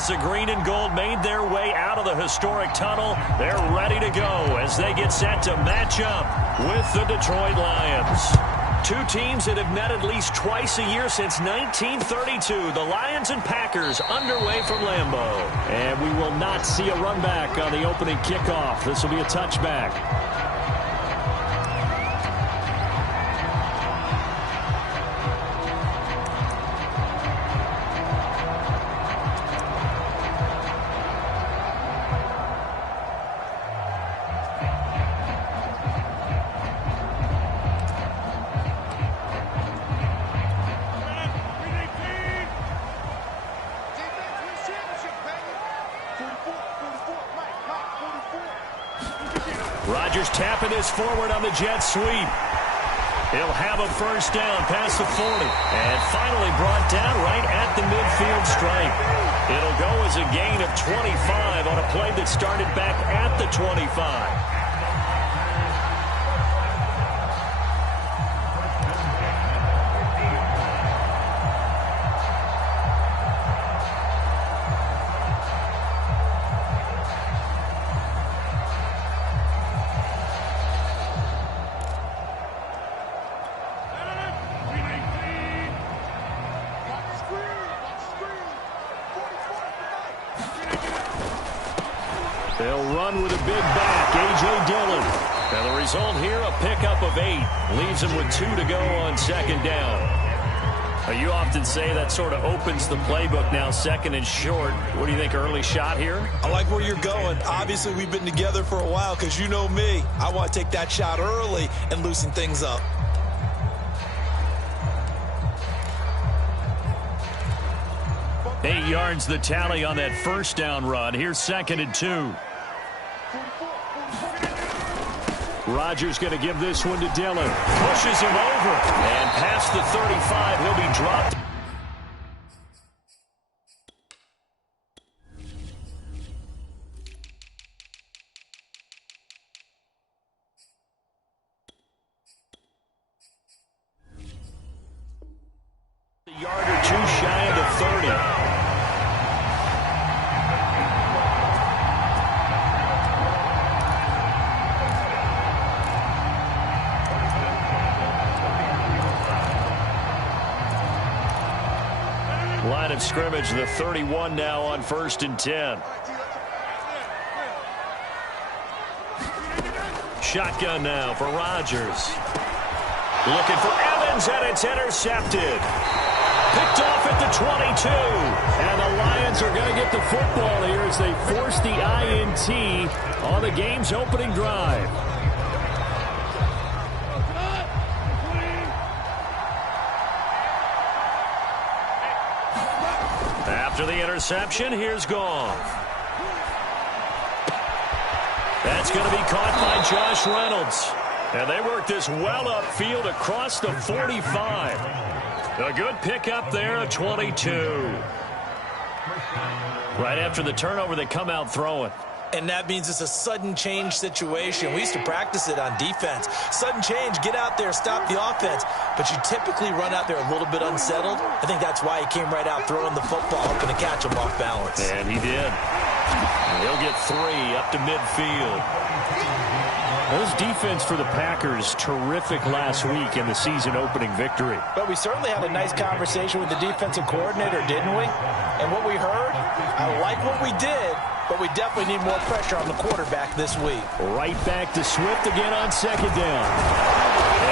As the green and gold made their way out of the historic tunnel, they're ready to go as they get set to match up with the Detroit Lions. Two teams that have met at least twice a year since 1932. The Lions and Packers underway from Lambeau. And we will not see a run back on the opening kickoff. This will be a touchback. Rodgers tapping this forward on the jet sweep. He'll have a first down past the 40. And finally brought down right at the midfield stripe. It'll go as a gain of 25 on a play that started back at the 25. They'll run with a big back, A.J. Dillon. And the result here, a pickup of 8. Leaves him with 2 to go on second down. Now, you often say that sort of opens the playbook now, second and short. What do you think, early shot here? I like where you're going. Obviously, we've been together for a while because you know me. I want to take that shot early and loosen things up. Eight yards the tally on that first down run. Here's second and 2. Rodgers going to give this one to Dillon. Pushes him over. And past the 35, he'll be dropped. A yard or two shy of the 30. Line of scrimmage, the 31 now on 1st and 10. Shotgun now for Rodgers. Looking for Evans, and it's intercepted. Picked off at the 22. And the Lions are going to get the football here as they force the INT on the game's opening drive. After the interception, here's Goff. That's going to be caught by Josh Reynolds. And they work this well upfield across the 45. A good pickup there of 22. Right after the turnover, they come out throwing. And that means it's a sudden change situation. We used to practice it on defense. Sudden change, get out there, stop the offense. But you typically run out there a little bit unsettled. I think that's why he came right out throwing the football, hoping to catch him off balance. And he did. And he'll get 3 up to midfield. Those defense for the Packers, terrific last week in the season-opening victory. But we certainly had a nice conversation with the defensive coordinator, didn't we? And what we heard, I like what we did, but we definitely need more pressure on the quarterback this week. Right back to Swift again on second down.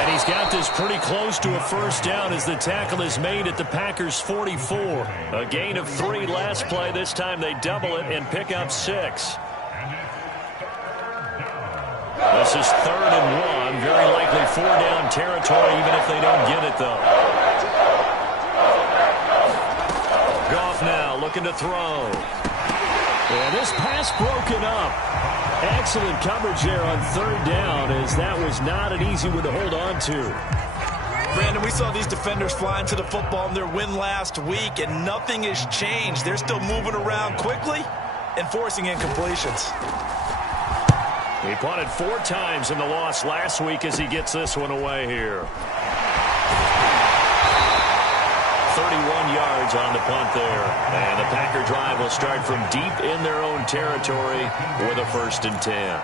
And he's got this pretty close to a first down as the tackle is made at the Packers' 44. A gain of 3 last play. This time they double it and pick up 6. This is 3rd and 1. Very likely 4-down territory, even if they don't get it, though. Goff now looking to throw. And this pass broken up. Excellent coverage there on 3rd down, as that was not an easy one to hold on to. Brandon, we saw these defenders flying to the football in their win last week, and nothing has changed. They're still moving around quickly and forcing incompletions. He punted 4 times in the loss last week as he gets this one away here. 31 yards on the punt there. And the Packer drive will start from deep in their own territory with a 1st and 10.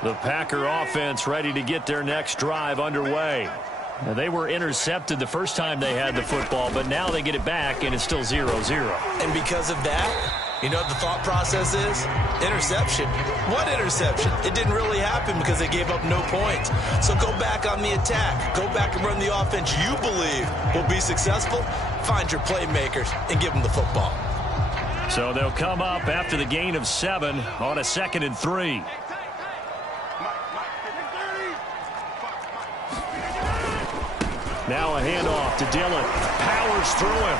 The Packer offense ready to get their next drive underway. Now, they were intercepted the first time they had the football, but now they get it back, and it's still 0-0. And because of that, you know what the thought process is? Interception. What interception? It didn't really happen because they gave up no points. So go back on the attack. Go back and run the offense you believe will be successful. Find your playmakers and give them the football. So they'll come up after the gain of 7 on a 2nd and 3. Now a handoff to Dillon. Powers through him.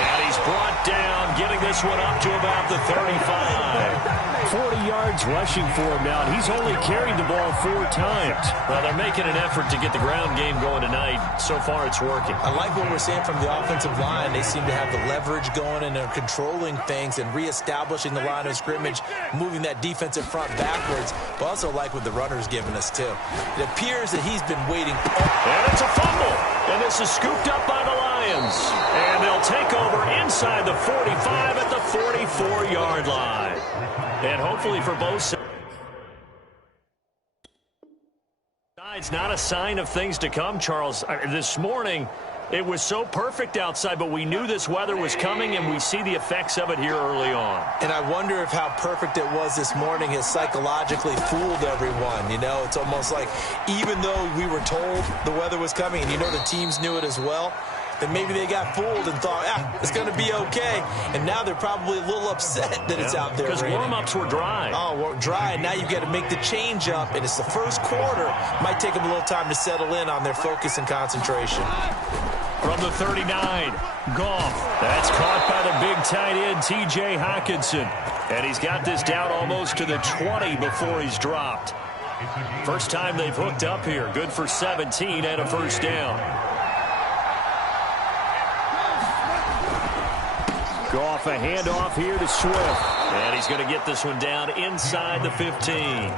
And he's brought down, getting this one up to about the 35. 40 yards rushing for him now, and he's only carried the ball 4 times. Well, they're making an effort to get the ground game going tonight. So far, it's working. I like what we're seeing from the offensive line. They seem to have the leverage going, and they're controlling things and reestablishing the line of scrimmage, moving that defensive front backwards. But also like what the runner's giving us, too. It appears that he's been waiting. And it's a fumble. And this is scooped up by the Lions. And they'll take over inside the 45 at the 44-yard line. And hopefully for both sides, not a sign of things to come, Charles. This morning, it was so perfect outside, but we knew this weather was coming, and we see the effects of it here early on. And I wonder if how perfect it was this morning has psychologically fooled everyone. You know, it's almost like even though we were told the weather was coming, and you know the teams knew it as well, then maybe they got fooled and thought, it's going to be okay. And now they're probably a little upset that it's out there. Because warm-ups were dry. Oh, well, dry. And now you've got to make the change up, and it's the first quarter. Might take them a little time to settle in on their focus and concentration. From the 39, Goff. That's caught by the big tight end, T.J. Hockenson. And he's got this down almost to the 20 before he's dropped. First time they've hooked up here. Good for 17 and a 1st down. Goff, a handoff here to Swift. And he's going to get this one down inside the 15.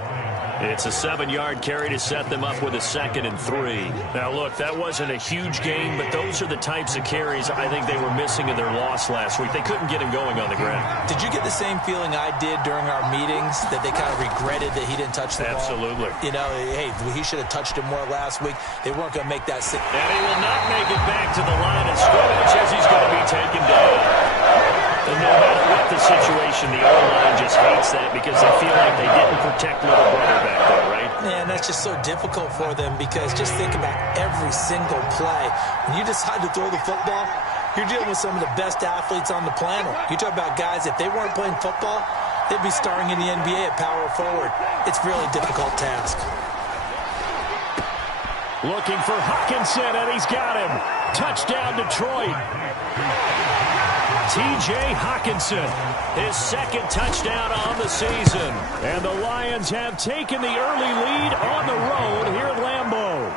It's a 7-yard carry to set them up with a 2nd and 3. Now, look, that wasn't a huge gain, but those are the types of carries I think they were missing in their loss last week. They couldn't get him going on the ground. Did you get the same feeling I did during our meetings, that they kind of regretted that he didn't touch the ball? Absolutely. You know, hey, he should have touched it more last week. They weren't going to make that. And he will not make it back to the line of scrimmage as he's going to be taken down. And no matter what the situation, the O-line just hates that because they feel like they didn't protect little brother back there, right? Man, that's just so difficult for them because just think about every single play. When you decide to throw the football, you're dealing with some of the best athletes on the planet. You talk about guys, if they weren't playing football, they'd be starring in the NBA at power forward. It's a really difficult task. Looking for Hockenson, and he's got him. Touchdown, Detroit. T.J. Hockenson, his 2nd touchdown on the season. And the Lions have taken the early lead on the road here at Lambeau.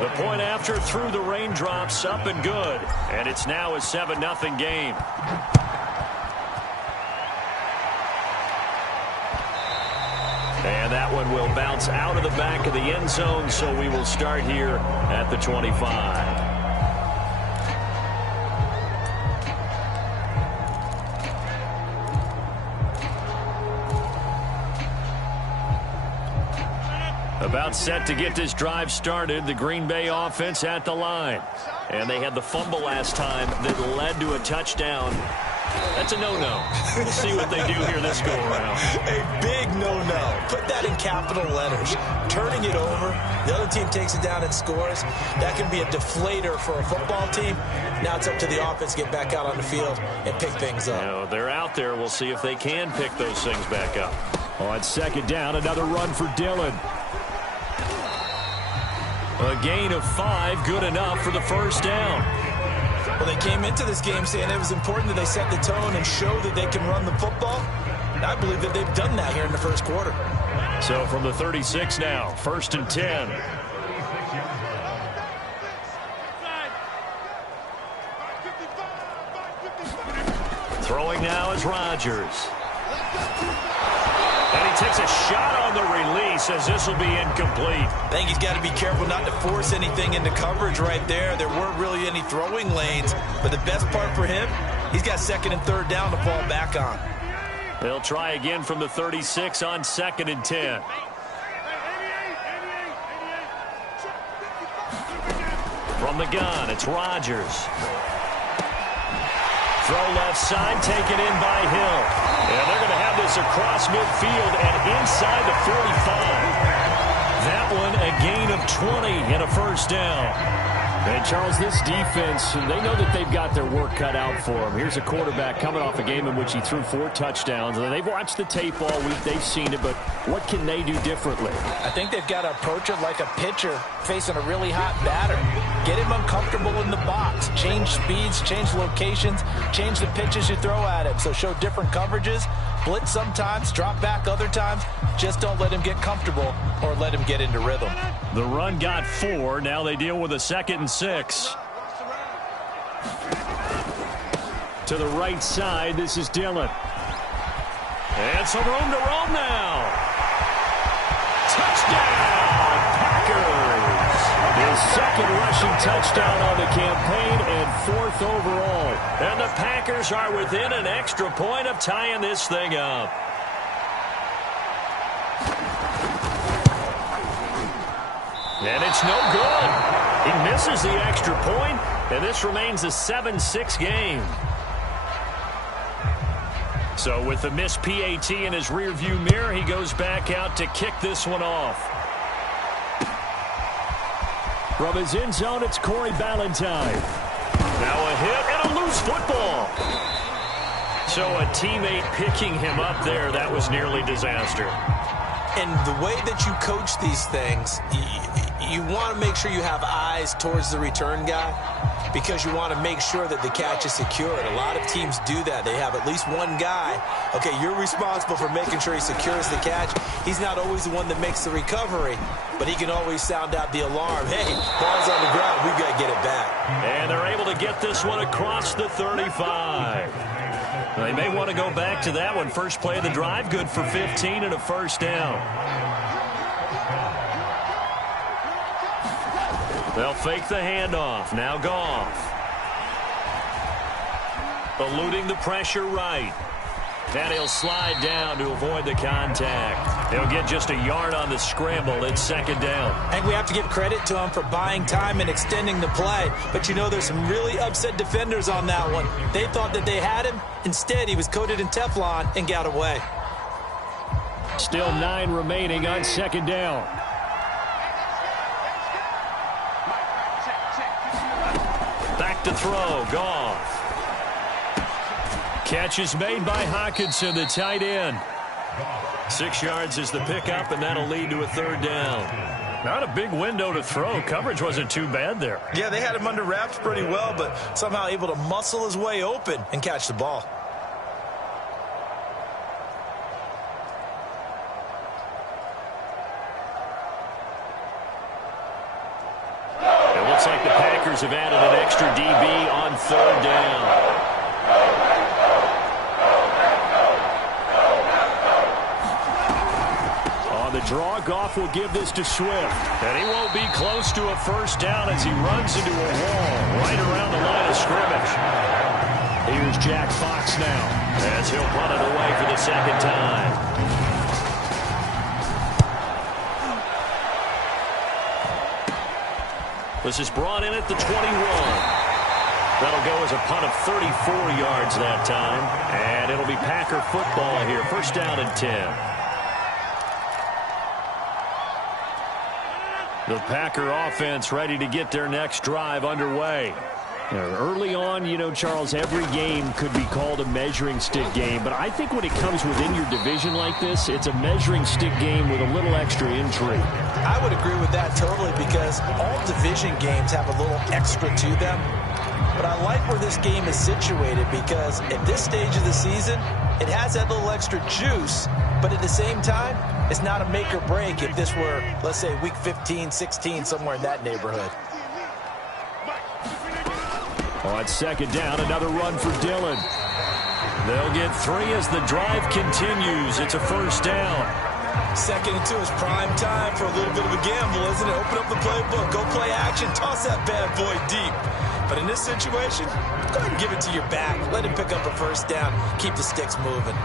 The point after through the raindrops, up and good. And it's now a 7-0 game. And that one will bounce out of the back of the end zone, so we will start here at the 25. About set to get this drive started, the Green Bay offense at the line. And they had the fumble last time that led to a touchdown. That's a no-no. We'll see what they do here this go-around. A big no-no. Put that in capital letters. Turning it over, the other team takes it down and scores. That can be a deflator for a football team. Now it's up to the offense to get back out on the field and pick things up. You know, they're out there. We'll see if they can pick those things back up. On 2nd down, another run for Dillon. A gain of 5, good enough for the 1st down. Well, they came into this game saying it was important that they set the tone and show that they can run the football. And I believe that they've done that here in the 1st quarter. So from the 36 now, 1st and 10. Throwing now is Rodgers. And he takes a shot on the release as this will be incomplete. I think he's got to be careful not to force anything into coverage right there. There weren't really any throwing lanes, but the best part for him, he's got second and third down to fall back on. They'll try again from the 36 on 2nd and 10. From the gun, it's Rodgers. Throw left side, taken in by Hill. And they're going to have this across midfield and inside the 45. That one a gain of 20 and a first down. And, Charles, this defense, they know that they've got their work cut out for them. Here's a quarterback coming off a game in which he threw 4 touchdowns. They've watched the tape all week. They've seen it, but what can they do differently? I think they've got to approach it like a pitcher facing a really hot batter. Get him uncomfortable in the box. Change speeds, change locations, change the pitches you throw at him. So show different coverages, blitz sometimes, drop back other times. Just don't let him get comfortable or let him get into rhythm. The run got 4. Now they deal with a 2nd and 6. To the right side, this is Dillon. And some room to roam now. Touchdown, Packers. His second rushing touchdown on the campaign and 4th overall. And the Packers are within an extra point of tying this thing up. And it's no good. He misses the extra point, and this remains a 7-6 game. So with the missed PAT in his rearview mirror, he goes back out to kick this one off. From his end zone, it's Corey Ballantyne. Now a hit and a loose football. So a teammate picking him up there, that was nearly disaster. And the way that you coach these things, you want to make sure you have eyes towards the return guy because you want to make sure that the catch is secured. A lot of teams do that. They have at least one guy. Okay, you're responsible for making sure he secures the catch. He's not always the one that makes the recovery, but he can always sound out the alarm. Hey, ball's on the ground. We've got to get it back. And they're able to get this one across the 35. They may want to go back to that one. First play of the drive, good for 15 and a first down. They'll fake the handoff. Now Goff. Eluding the pressure right. And he'll slide down to avoid the contact. He'll get just a yard on the scramble. It's 2nd down. I think we have to give credit to him for buying time and extending the play. But, you know, there's some really upset defenders on that one. They thought that they had him. Instead, he was coated in Teflon and got away. Still 9 remaining on 2nd down. Back to throw. Goff. Catch is made by Hockenson, the tight end. 6 yards is the pickup, and that'll lead to a 3rd down. Not a big window to throw. Coverage wasn't too bad there. Yeah, they had him under wraps pretty well, but somehow able to muscle his way open and catch the ball. It looks like the Packers have added an extra DB on 3rd down. The draw, Goff will give this to Swift. And he won't be close to a first down as he runs into a wall right around the line of scrimmage. Here's Jack Fox now. As he'll punt it away for the 2nd time. This is brought in at the 21. That'll go as a punt of 34 yards that time. And it'll be Packer football here. First down and 10. The Packer offense ready to get their next drive underway. Early on, you know, Charles, every game could be called a measuring stick game. But I think when it comes within your division like this, it's a measuring stick game with a little extra intrigue. I would agree with that totally because all division games have a little extra to them. But I like where this game is situated because at this stage of the season, it has that little extra juice. But at the same time, it's not a make or break if this were, let's say, week 15, 16, somewhere in that neighborhood. On 2nd down, another run for Dillon. They'll get 3 as the drive continues. It's a first down. 2nd and 2 is prime time for a little bit of a gamble, isn't it? Open up the playbook, go play action, toss that bad boy deep. But in this situation, go ahead and give it to your back. Let him pick up a first down. Keep the sticks moving.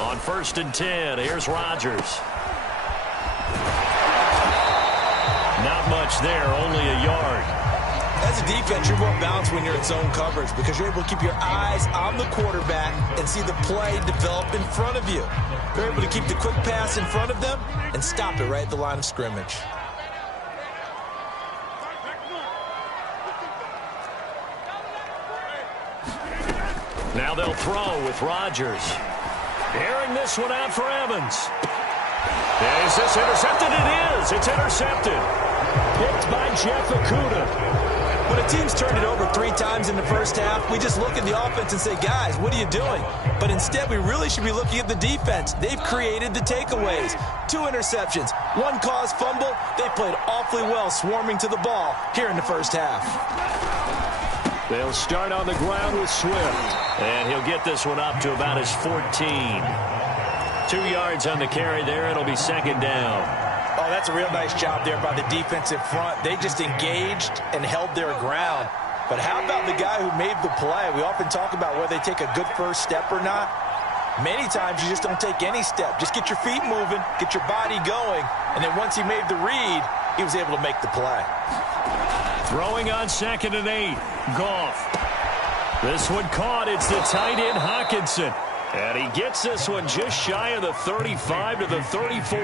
On 1st and 10, here's Rodgers. Not much there, only a yard. As a defense, you're more balanced when you're in zone coverage because you're able to keep your eyes on the quarterback and see the play develop in front of you. You're able to keep the quick pass in front of them and stop it right at the line of scrimmage. Now they'll throw with Rodgers. Airing this one out for Evans. Is this intercepted? It is. It's intercepted. Picked by Jeff Okudah. When a team's turned it over 3 times in the first half, we just look at the offense and say, guys, what are you doing? But instead, we really should be looking at the defense. They've created the takeaways. 2 interceptions, 1 caused fumble. They played awfully well swarming to the ball here in the first half. They'll start on the ground with Swift. And he'll get this one up to about his 14. 2 yards on the carry there. It'll be 2nd down. Oh, that's a real nice job there by the defensive front. They just engaged and held their ground. But how about the guy who made the play? We often talk about whether they take a good first step or not. Many times you just don't take any step. Just get your feet moving, get your body going, and then once he made the read, he was able to make the play. Throwing on 2nd and 8. Goff. This one caught. It's the tight end Hawkinson. And he gets this one just shy of the 35 to the 34.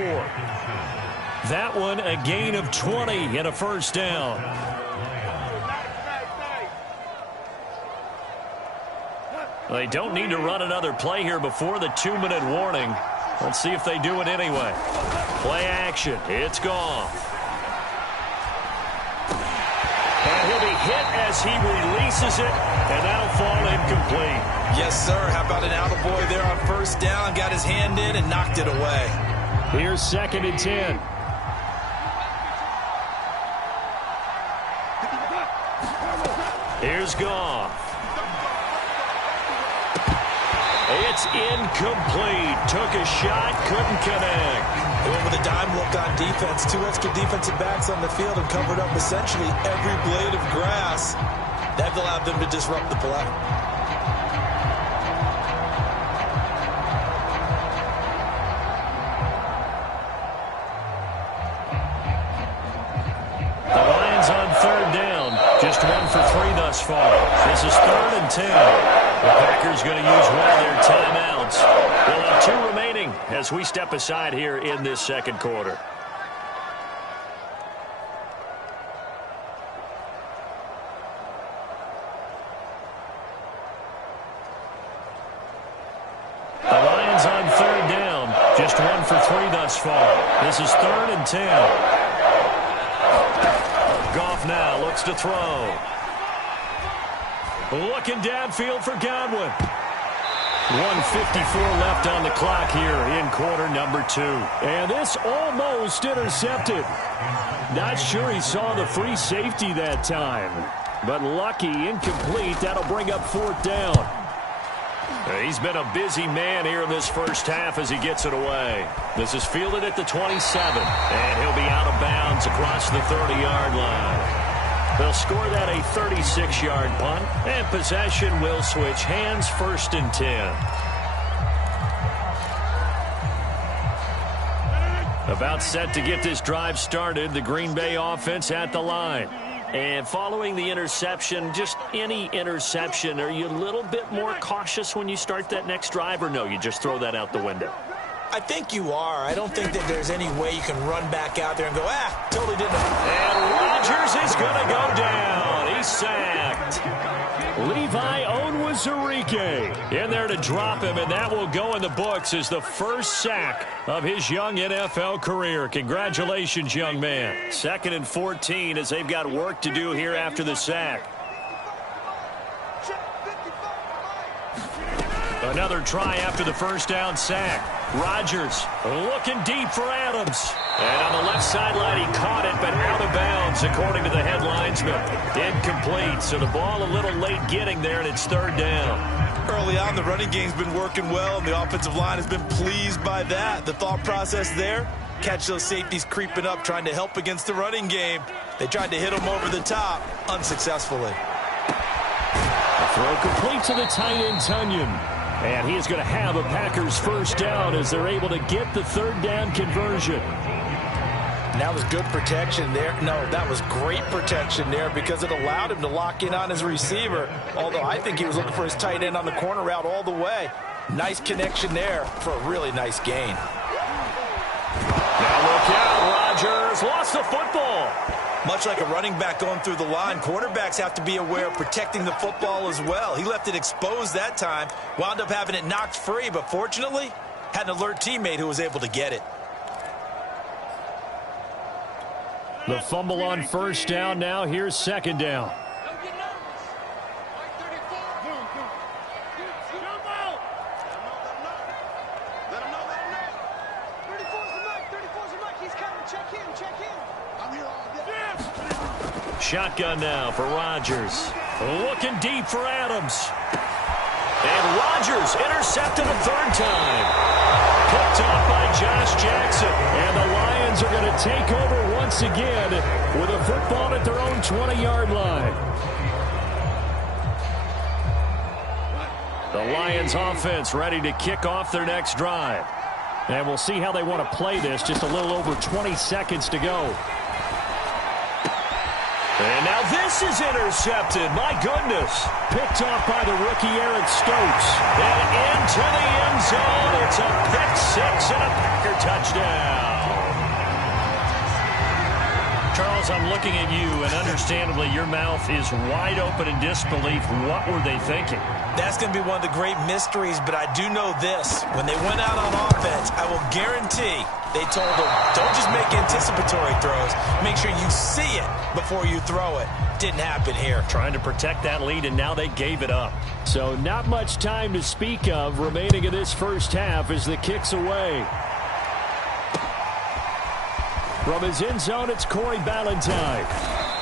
That one a gain of 20 and a first down. They don't need to run another play here before the 2-minute warning. Let's see if they do it anyway. Play action. It's Goff. And he'll be hit as he releases it, and that'll fall incomplete. Yes, sir. How about an attaboy there on first down? Got his hand in and knocked it away. Here's 2nd and 10. Here's Goff. It's incomplete. Took a shot, couldn't connect. They went with a dime look on defense. 2 extra defensive backs on the field and covered up essentially every blade of grass. That allowed them to disrupt the play. The Lions on 3rd down. Just 1 for 3 thus far. This is 3rd and 10. The Packers going to use one of their timeouts. They'll have 2 remaining as we step aside here in this 2nd quarter. The Lions on 3rd down. Just 1 for 3 thus far. This is 3rd and 10. Goff now looks to throw. Looking downfield for Godwin. 1:54 left on the clock here in quarter number 2. And this almost intercepted. Not sure he saw the free safety that time. But lucky, incomplete. That'll bring up 4th down. He's been a busy man here in this first half as he gets it away. This is fielded at the 27. And he'll be out of bounds across the 30-yard line. They'll score that a 36-yard punt, and possession will switch hands. 1st and 10. About set to get this drive started, the Green Bay offense at the line. And following the interception, just any interception, are you a little bit more cautious when you start that next drive, or no, you just throw that out the window? I think you are. I don't think that there's any way you can run back out there and go, totally didn't. And Rodgers is going to go down. He's sacked. Levi Onwuzurike in there to drop him, and that will go in the books as the first sack of his young NFL career. Congratulations, young man. 2nd and 14 as they've got work to do here after the sack. A Another try after the first down sack. Rodgers looking deep for Adams. And on the left sideline, he caught it, but out of bounds, according to the headlinesman. Incomplete, so the ball a little late getting there, and it's third down. Early on, the running game's been working well, and the offensive line has been pleased by that. The thought process there, catch those safeties creeping up, trying to help against the running game. They tried to hit them over the top, unsuccessfully. A throw complete to the tight end, Tunyon. And he is going to have a Packers first down as they're able to get the third down conversion. And that was good protection there. No, that was great protection there because it allowed him to lock in on his receiver. Although I think he was looking for his tight end on the corner route all the way. Nice connection there for a really nice gain. Now look out, Rodgers lost the football. Much like a running back going through the line, quarterbacks have to be aware of protecting the football as well. He left it exposed that time, wound up having it knocked free, but fortunately, had an alert teammate who was able to get it. The fumble on first down now. Here's second down. Shotgun now for Rodgers. Looking deep for Adams. And Rodgers intercepted a third time. Picked off by Josh Jackson. And the Lions are going to take over once again with a football at their own 20-yard line. The Lions offense ready to kick off their next drive. And we'll see how they want to play this. Just a little over 20 seconds to go. And now this is intercepted. My goodness. Picked off by the rookie Eric Stokes. And into the end zone. It's a pick six and a Packer touchdown. Charles, I'm looking at you, and understandably your mouth is wide open in disbelief. What were they thinking? That's going to be one of the great mysteries, but I do know this. When they went out on offense, I will guarantee they told them, don't just make anticipatory throws. Make sure you see it before you throw it. Didn't happen here. Trying to protect that lead, and now they gave it up. So not much time to speak of remaining in this first half as the kick's away. From his end zone, it's Corey Ballantyne.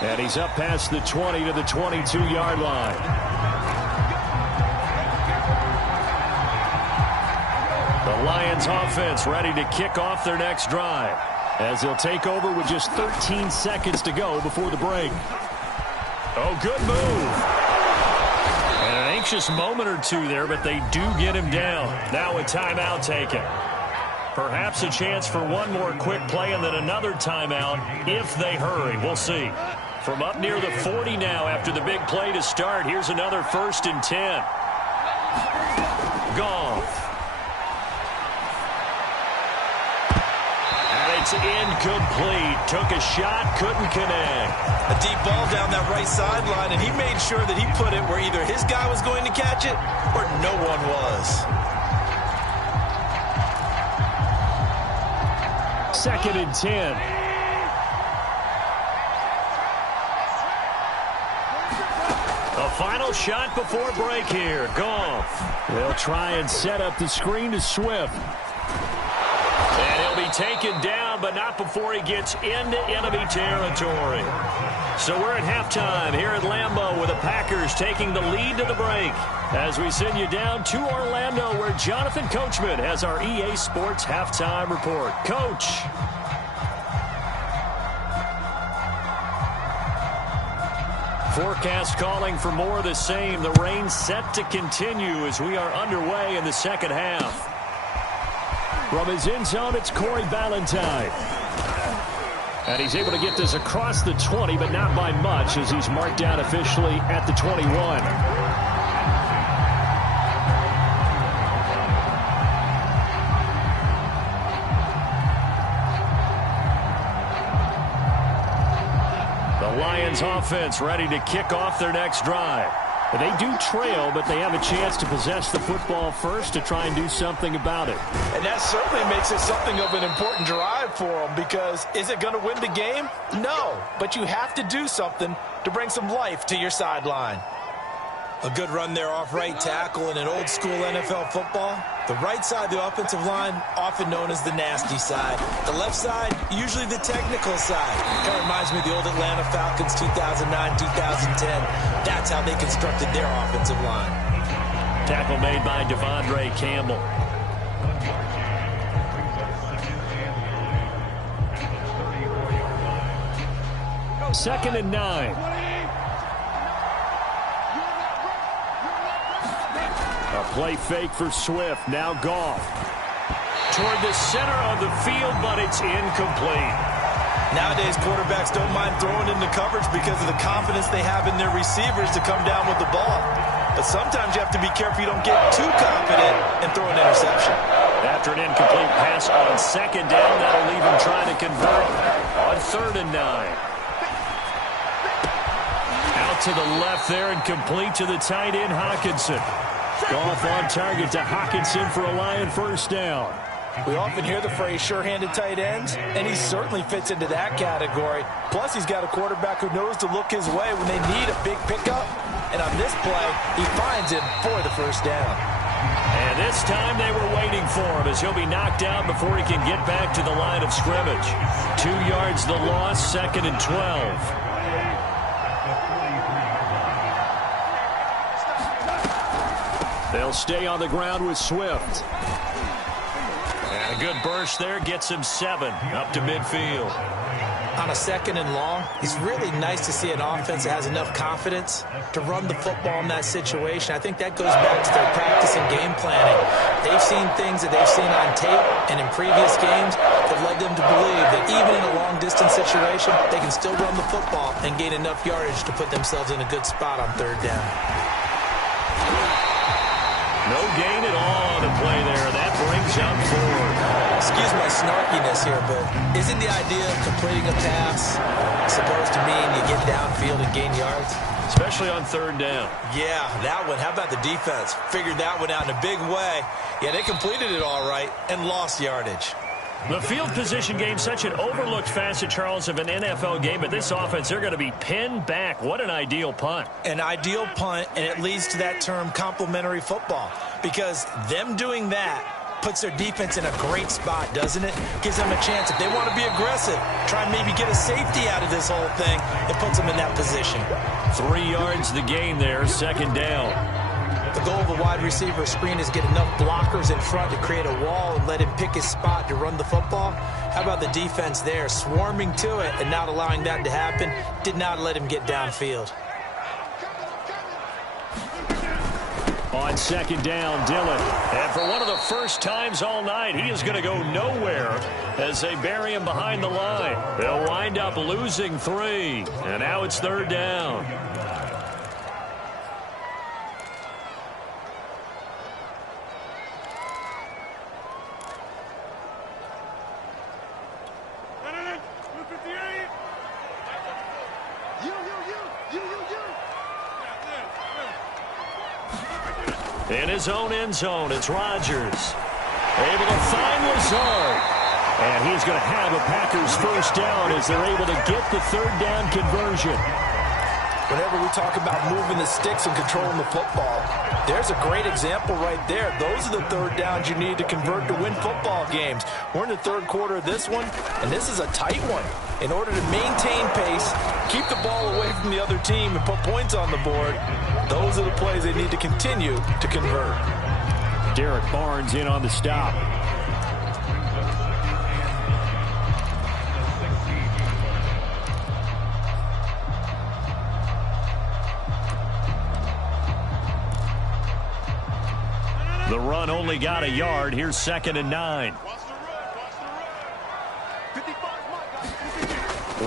And he's up past the 20 to the 22-yard line. The Lions offense ready to kick off their next drive as they'll take over with just 13 seconds to go before the break. Oh, good move. And an anxious moment or two there, but they do get him down. Now a timeout taken. Perhaps a chance for one more quick play and then another timeout if they hurry. We'll see. From up near the 40 now after the big play to start, here's another 1st and 10. Goff. And it's incomplete. Took a shot, couldn't connect. A deep ball down that right sideline, and he made sure that he put it where either his guy was going to catch it or no one was. 2nd and 10. A final shot before break here. Goff. They'll try and set up the screen to Swift. And he'll be taken down, but not before he gets into enemy territory. So we're at halftime here at Lambeau with the Packers taking the lead to the break. As we send you down to Orlando where Jonathan Coachman has our EA Sports halftime report. Coach. Forecast calling for more of the same. The rain set to continue as we are underway in the second half. From his end zone, it's Corey Ballantyne. And he's able to get this across the 20, but not by much as he's marked down officially at the 21. The Lions offense ready to kick off their next drive. They do trail, but they have a chance to possess the football first to try and do something about it. And that certainly makes it something of an important drive for them because is it going to win the game? No, but you have to do something to bring some life to your sideline. A good run there off right tackle in an old-school NFL football. The right side of the offensive line, often known as the nasty side. The left side, usually the technical side. Kind of reminds me of the old Atlanta Falcons 2009, 2010. That's how they constructed their offensive line. Tackle made by Devondre Campbell. Second and 9. A play fake for Swift. Now Goff. Toward the center of the field, but it's incomplete. Nowadays, quarterbacks don't mind throwing into coverage because of the confidence they have in their receivers to come down with the ball. But sometimes you have to be careful you don't get too confident and throw an interception. After an incomplete pass on second down, that'll leave him trying to convert on 3rd and 9. Out to the left there and complete to the tight end, Hockenson. Goff on target to Hockenson for a Lion first down. We often hear the phrase sure-handed tight ends, and he certainly fits into that category. Plus, he's got a quarterback who knows to look his way when they need a big pickup. And on this play, he finds him for the first down. And this time they were waiting for him as he'll be knocked out before he can get back to the line of scrimmage. 2 yards the loss, 2nd and 12. They'll stay on the ground with Swift. And a good burst there gets him 7 up to midfield. On a 2nd and long, it's really nice to see an offense that has enough confidence to run the football in that situation. I think that goes back to their practice and game planning. They've seen things that they've seen on tape and in previous games that led them to believe that even in a long-distance situation, they can still run the football and gain enough yardage to put themselves in a good spot on 3rd down. No gain at all on the play there. That brings up 4. Excuse my snarkiness here, but isn't the idea of completing a pass supposed to mean you get downfield and gain yards? Especially on 3rd down. Yeah, that one. How about the defense? Figured that one out in a big way. Yeah, they completed it all right and lost yardage. The field position game, such an overlooked facet, Charles, of an NFL game. But this offense, they're going to be pinned back. What an ideal punt. An ideal punt, and it leads to that term complementary football. Because them doing that puts their defense in a great spot, doesn't it? Gives them a chance. If they want to be aggressive, try and maybe get a safety out of this whole thing, it puts them in that position. 3 yards the gain there, 2nd down. The goal of a wide receiver screen is get enough blockers in front to create a wall and let him pick his spot to run the football. How about the defense there, swarming to it and not allowing that to happen? Did not let him get downfield. On 2nd down, Dillon. And for one of the first times all night, he is going to go nowhere as they bury him behind the line. They'll wind up losing 3. And now it's 3rd down. In his own end zone, it's Rodgers. Able to find Lazard. And he's going to have a Packers first down as they're able to get the 3rd down conversion. Whenever we talk about moving the sticks and controlling the football, there's a great example right there. Those are the 3rd downs you need to convert to win football games. We're in the 3rd quarter of this one, and this is a tight one. In order to maintain pace, keep the ball away from the other team, and put points on the board, those are the plays they need to continue to convert. Derek Barnes in on the stop. The run only got a yard. Here's 2nd and 9.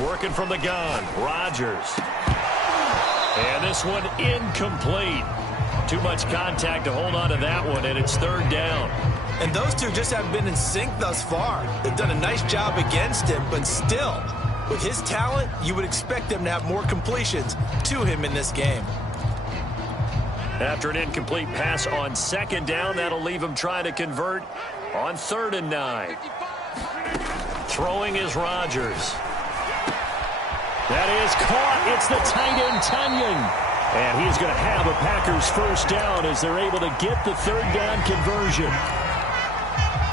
Working from the gun, Rodgers. And this one incomplete. Too much contact to hold on to that one, and it's 3rd down. And those two just haven't been in sync thus far. They've done a nice job against him, but still, with his talent, you would expect them to have more completions to him in this game. After an incomplete pass on 2nd down, that'll leave him trying to convert on 3rd and 9. Throwing is Rodgers. That is caught. It's the tight end, Tunyon. And he is going to have a Packers first down as they're able to get the third down conversion.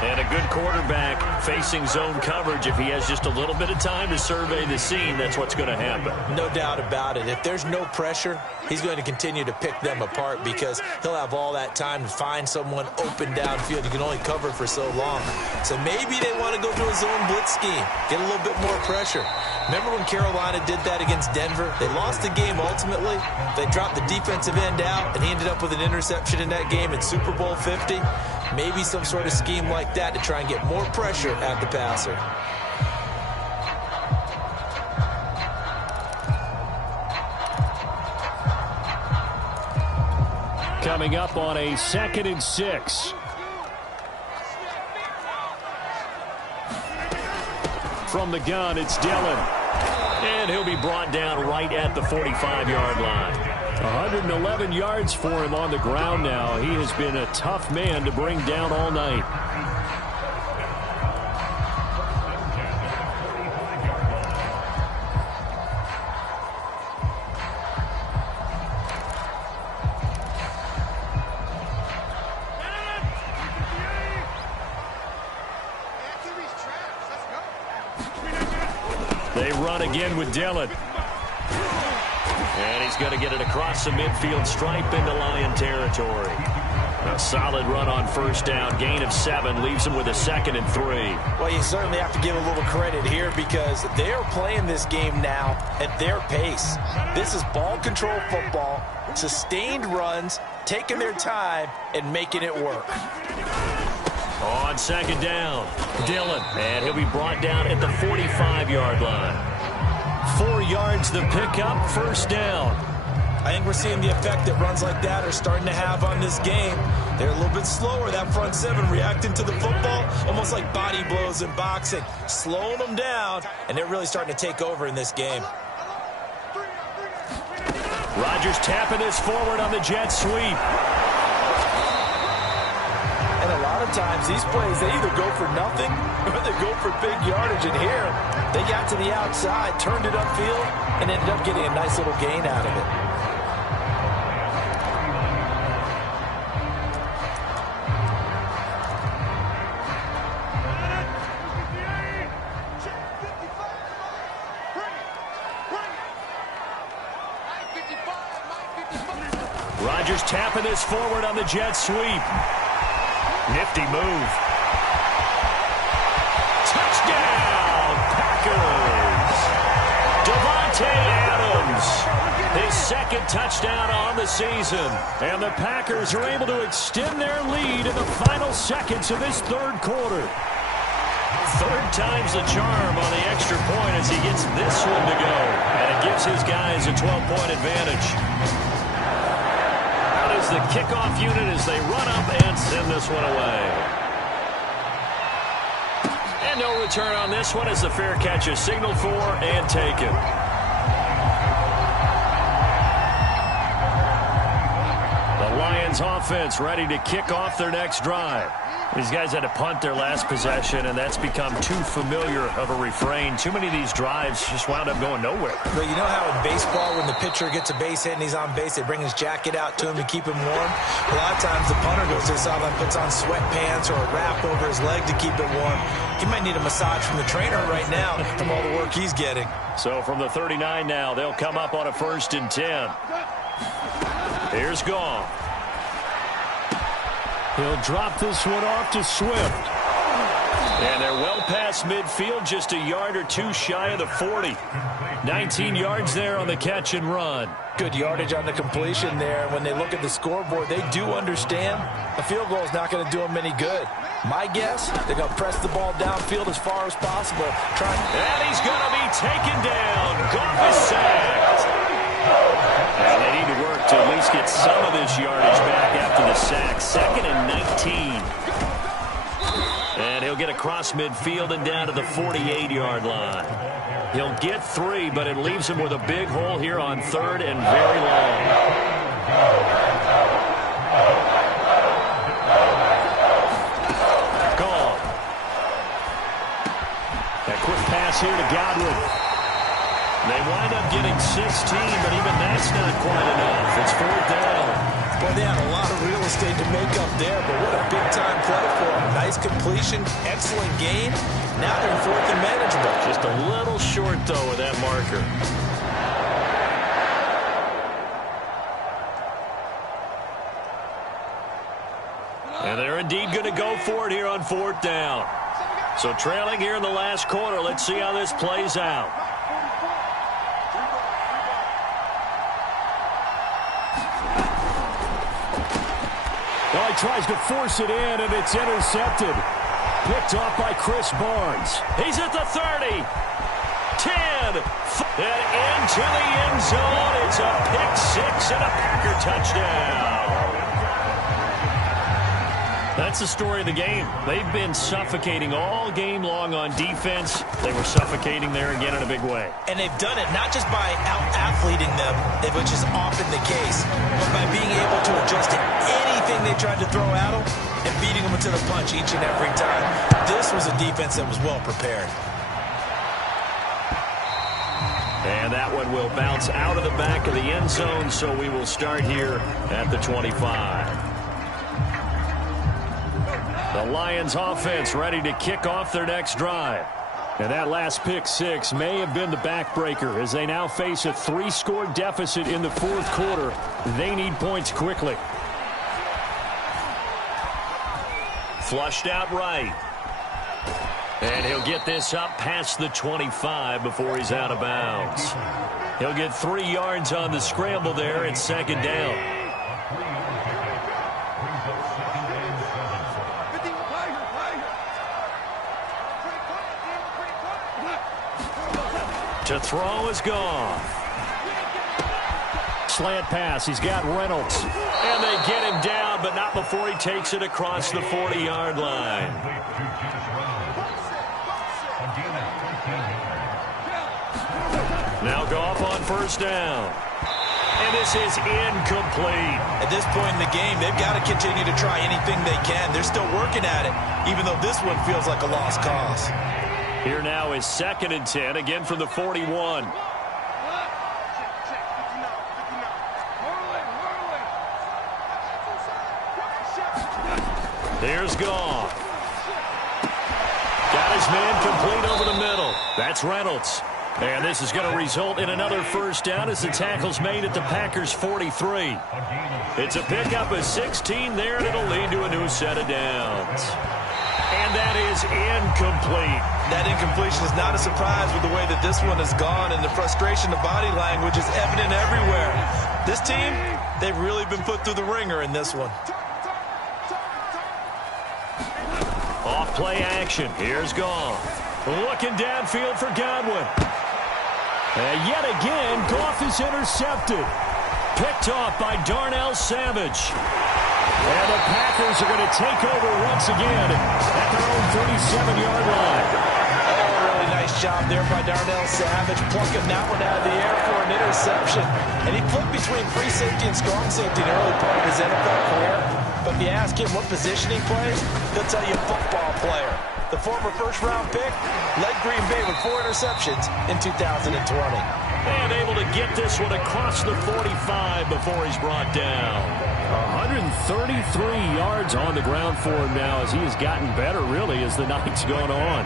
And a good quarterback facing zone coverage. If he has just a little bit of time to survey the scene, that's what's going to happen. No doubt about it. If there's no pressure, he's going to continue to pick them apart because he'll have all that time to find someone open downfield. You can only cover for so long. So maybe they want to go to a zone blitz scheme, get a little bit more pressure. Remember when Carolina did that against Denver? They lost the game ultimately. They dropped the defensive end out, and he ended up with an interception in that game in Super Bowl 50. Maybe some sort of scheme like that to try and get more pressure at the passer. Coming up on a 2nd and 6. From the gun, it's Dillon. And he'll be brought down right at the 45-yard line. 111 yards for him on the ground now. He has been a tough man to bring down all night. They run again with Dillon. And he's going to get it across the midfield stripe into Lion territory. A solid run on first down. Gain of 7 leaves him with a 2nd and 3. Well, you certainly have to give a little credit here because they're playing this game now at their pace. This is ball control football, sustained runs, taking their time, and making it work. On 2nd down, Dillon. And he'll be brought down at the 45-yard line. 4 yards the pickup, first down. I think we're seeing the effect that runs like that are starting to have on this game. They're a little bit slower, that front 7, reacting to the football, almost like body blows in boxing, slowing them down, and they're really starting to take over in this game. Rodgers tapping this forward on the jet sweep. And a lot of times, these plays, they either go for nothing or they go for big yardage. And here, they got to the outside, turned it upfield, and ended up getting a nice little gain out of it. Rodgers tapping this forward on the jet sweep. Nifty move. Touchdown, Packers. Davante Adams, his 2nd touchdown on the season. And the Packers are able to extend their lead in the final seconds of this 3rd quarter. 3rd time's the charm on the extra point as he gets this one to go. And it gives his guys a 12-point advantage. The kickoff unit as they run up and send this one away. And no return on this one as the fair catch is signaled for and taken. The Lions offense ready to kick off their next drive. These guys had to punt their last possession, and that's become too familiar of a refrain. Too many of these drives just wound up going nowhere. But you know how in baseball, when the pitcher gets a base hit and he's on base, they bring his jacket out to him to keep him warm? A lot of times the punter goes to the sideline, puts on sweatpants or a wrap over his leg to keep it warm. He might need a massage from the trainer right now from all the work he's getting. So from the 39 now, they'll come up on a 1st and 10. Here's Goff. He'll drop this one off to Swift. And they're well past midfield, just a yard or two shy of the 40. 19 yards there on the catch and run. Good yardage on the completion there. When they look at the scoreboard, they do understand a field goal is not going to do them any good. My guess, they're going to press the ball downfield as far as possible. And he's going to be taken down. Goff is sacked. And they need to work to at least get some of this yardage back after the sack. 2nd and 19. And he'll get across midfield and down to the 48-yard line. He'll get 3, but it leaves him with a big hole here on 3rd and very long. Gone. A quick pass here to Godwin. They wind up getting 16, but even that's not quite enough. It's 4th down. Well, they had a lot of real estate to make up there, but what a big-time play for them. Nice completion, excellent game. Now they're in 4th and manageable. Just a little short, though, with that marker. And they're indeed going to go for it here on 4th down. So trailing here in the last quarter. Let's see how this plays out. Well, he tries to force it in, and it's intercepted. Picked off by Chris Barnes. He's at the 30. 10. And into the end zone. It's a pick-6 and a Packer touchdown. That's the story of the game. They've been suffocating all game long on defense. They were suffocating there again in a big way. And they've done it not just by out-athleting them, which is often the case, but by being able to adjust to anything they tried to throw at them and beating them to the punch each and every time. This was a defense that was well prepared. And that one will bounce out of the back of the end zone, so we will start here at the 25. The Lions offense ready to kick off their next drive. And that last pick-6 may have been the backbreaker as they now face a 3-score deficit in the 4th quarter. They need points quickly. Flushed out right. And he'll get this up past the 25 before he's out of bounds. He'll get 3 yards on the scramble there. It's 2nd down. To throw is gone. Slant pass. He's got Reynolds. And they get him down, but not before he takes it across the 40-yard line. Now Goff on 1st down. And this is incomplete. At this point in the game, they've got to continue to try anything they can. They're still working at it, even though this one feels like a lost cause. Here now is 2nd and 10, again from the 41. Here's Goff. Got his man complete over the middle. That's Reynolds. And this is going to result in another 1st down as the tackle's made at the Packers' 43. It's a pickup of 16 there, and it'll lead to a new set of downs. And that is incomplete. That incompletion is not a surprise with the way that this one has gone, and the frustration, the body language is evident everywhere. This team, they've really been put through the ringer in this one. Off play action. Here's Goff. Looking downfield for Godwin. And yet again, Goff is intercepted. Picked off by Darnell Savage. And the Packers are going to take over once again at their own 37-yard line. Oh, really nice job there by Darnell Savage, plucking that one out of the air for an interception. And he flipped between free safety and strong safety in the early part of his NFL career. But if you ask him what position he plays, he'll tell you football player. The former 1st-round pick led Green Bay with 4 interceptions in 2020. And able to get this one across the 45 before he's brought down. 133 yards on the ground for him now as he has gotten better, really, as the night's gone on.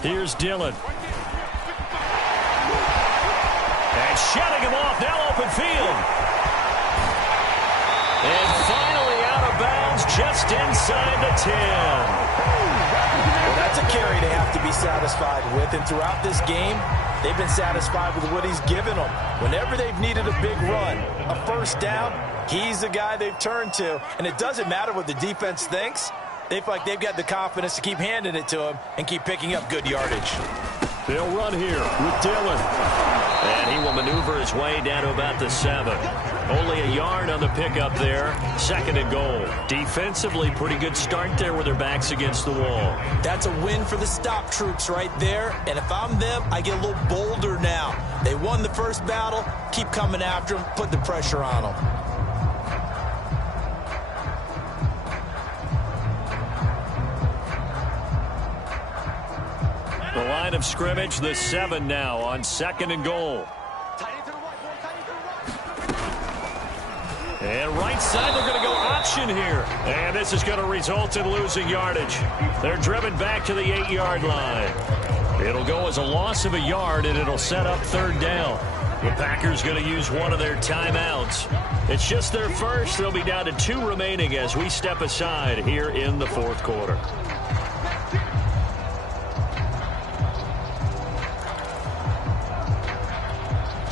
Here's Dillon. And shutting him off, now open field. And finally out of bounds just inside the 10. Well, that's a carry they have to be satisfied with, and throughout this game, they've been satisfied with what he's given them. Whenever they've needed a big run, a 1st down, he's the guy they've turned to. And it doesn't matter what the defense thinks. They feel like they've got the confidence to keep handing it to him and keep picking up good yardage. They'll run here with Dillon. And he will maneuver his way down to about the 7. Only a yard on the pickup there. 2nd and goal. Defensively, pretty good start there with their backs against the wall. That's a win for the stop troops right there. And if I'm them, I get a little bolder now. They won the 1st battle. Keep coming after them. Put the pressure on them. the line of scrimmage, the 7 now on 2nd and goal. And right side, they're going to go option here. And this is going to result in losing yardage. They're driven back to the 8-yard line. It'll go as a loss of a yard, and it'll set up 3rd down. The Packers going to use one of their timeouts. It's just their first. They'll be down to 2 remaining as we step aside here in the 4th quarter.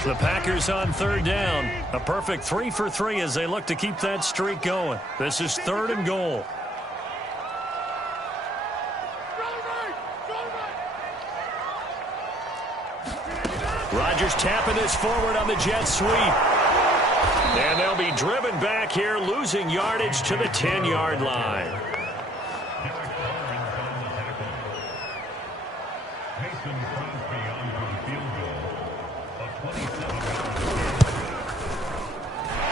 The Packers on 3rd down. A perfect 3 for 3 as they look to keep that streak going. This is 3rd and goal. Rodgers tapping this forward on the jet sweep. And they'll be driven back here, losing yardage to the 10-yard line.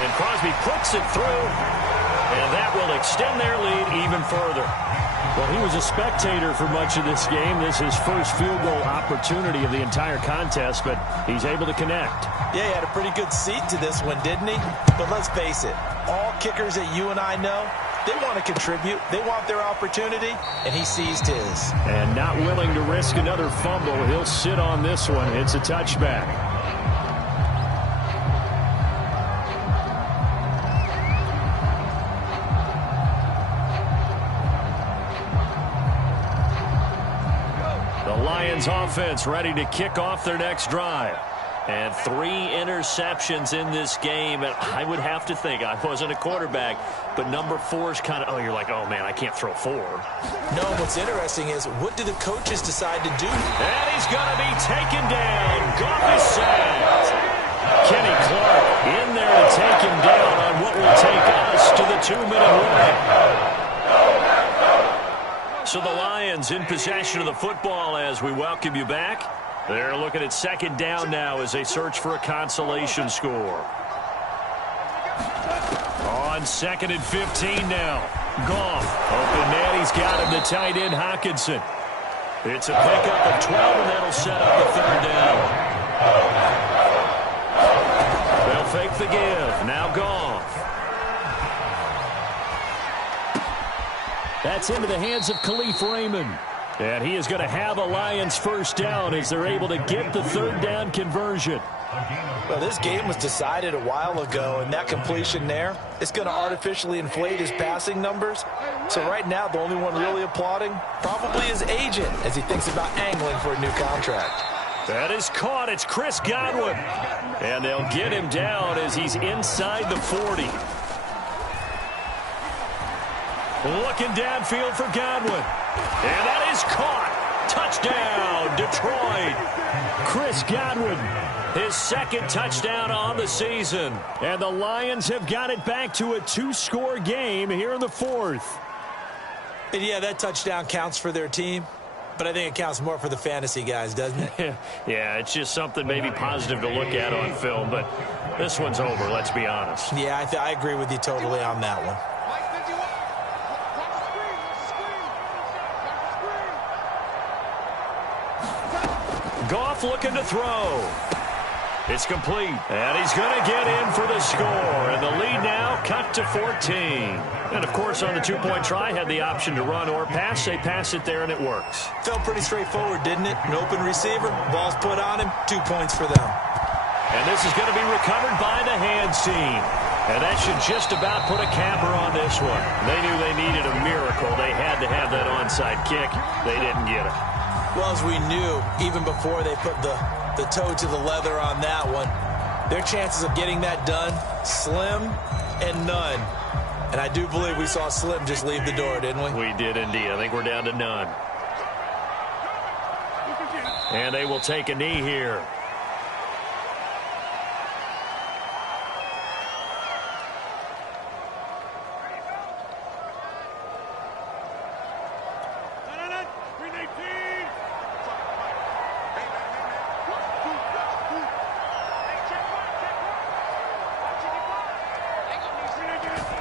And Crosby puts it through, and that will extend their lead even further. Well, he was a spectator for much of this game. This is his first field goal opportunity of the entire contest, but he's able to connect. Yeah, he had a pretty good seat to this one, didn't he? But let's face it, all kickers that you and I know, they want to contribute. They want their opportunity, and he seized his. And not willing to risk another fumble. He'll sit on this one. It's a touchback. Lions offense ready to kick off their next drive. And 3 interceptions in this game. And I would have to think, I wasn't a quarterback, but number 4 is kind of, you're like, oh, man, I can't throw 4. No, what's interesting is, what do the coaches decide to do? And he's going to be taken down. Goff is sacked. Kenny Clark in there to take him down on what will take us to the 2-minute warning. So the Lions in possession of the football as we welcome you back. They're looking at 2nd down now as they search for a consolation score. On 2nd and 15 now. Goff. Open man, he's got him, the tight end Hockenson. It's a pickup of 12, and that'll set up the 3rd down. They'll fake the give. Now Goff. That's into the hands of Khalif Raymond. And he is going to have a Lions 1st down as they're able to get the 3rd down conversion. Well, this game was decided a while ago, and that completion there is going to artificially inflate his passing numbers. So right now, the only one really applauding probably his agent as he thinks about angling for a new contract. That is caught. It's Chris Godwin. And they'll get him down as he's inside the 40. Looking downfield for Godwin. And that is caught. Touchdown, Detroit. Chris Godwin. His 2nd touchdown on the season. And the Lions have got it back to a 2-score game here in the 4th. And yeah, that touchdown counts for their team, but I think it counts more for the fantasy guys, doesn't it? Yeah, it's just something maybe positive to look at on film, but this one's over, let's be honest. Yeah, I agree with you totally on that one. Goff looking to throw. It's complete. And he's going to get in for the score. And the lead now cut to 14. And, of course, on the 2-point try, had the option to run or pass. They pass it there, and it works. Felt pretty straightforward, didn't it? An open receiver, ball's put on him, 2 points for them. And this is going to be recovered by the hands team. And that should just about put a capper on this one. They knew they needed a miracle. They had to have that onside kick. They didn't get it. Well, as we knew, even before they put the toe to the leather on that one, their chances of getting that done, slim and none. And I do believe we saw Slim just leave the door, didn't we? We did indeed. I think we're down to none. And they will take a knee here.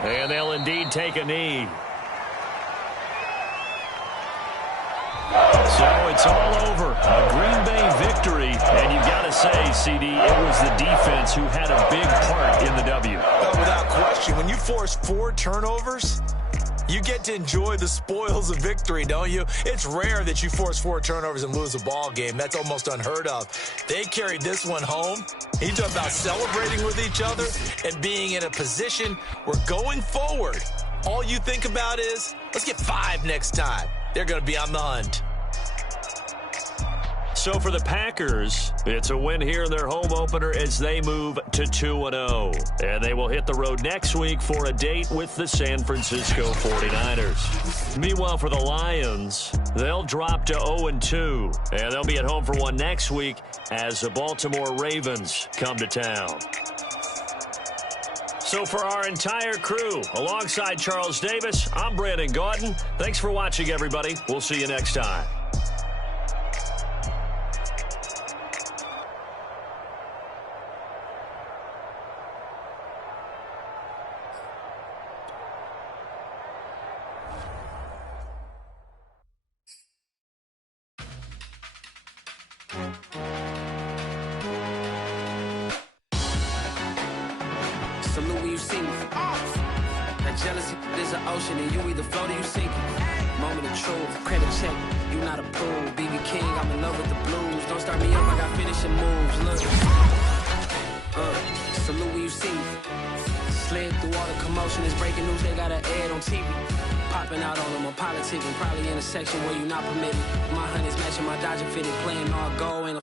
And they'll indeed take a knee. So it's It's all over. A Green Bay victory. And you've got to say, CD, it was the defense who had a big part in the W. Well, without question, when you force 4 turnovers, you get to enjoy the spoils of victory, don't you? It's rare that you force 4 turnovers and lose a ball game. That's almost unheard of. They carried this one home. You talk about celebrating with each other and being in a position where going forward, all you think about is, let's get 5 next time. They're going to be on the hunt. So for the Packers, it's a win here in their home opener as they move to 2-0. And they will hit the road next week for a date with the San Francisco 49ers. Meanwhile, for the Lions, they'll drop to 0-2. And they'll be at home for one next week as the Baltimore Ravens come to town. So for our entire crew, alongside Charles Davis, I'm Brandon Gaudin. Thanks for watching, everybody. We'll see you next time. Salute when you see me. That jealousy is an ocean, and you either float or you sink it. Moment of truth, credit check, you not approved. BB King, I'm in love with the blues. Don't start me up, I got finishing moves. Look, salute when you see me. Slid through all the commotion, it's breaking news, they got an ad on TV. Popping out on them on politic, and probably in a section where you not permitted. My honey's matching my Dodger fitted, playing all gold.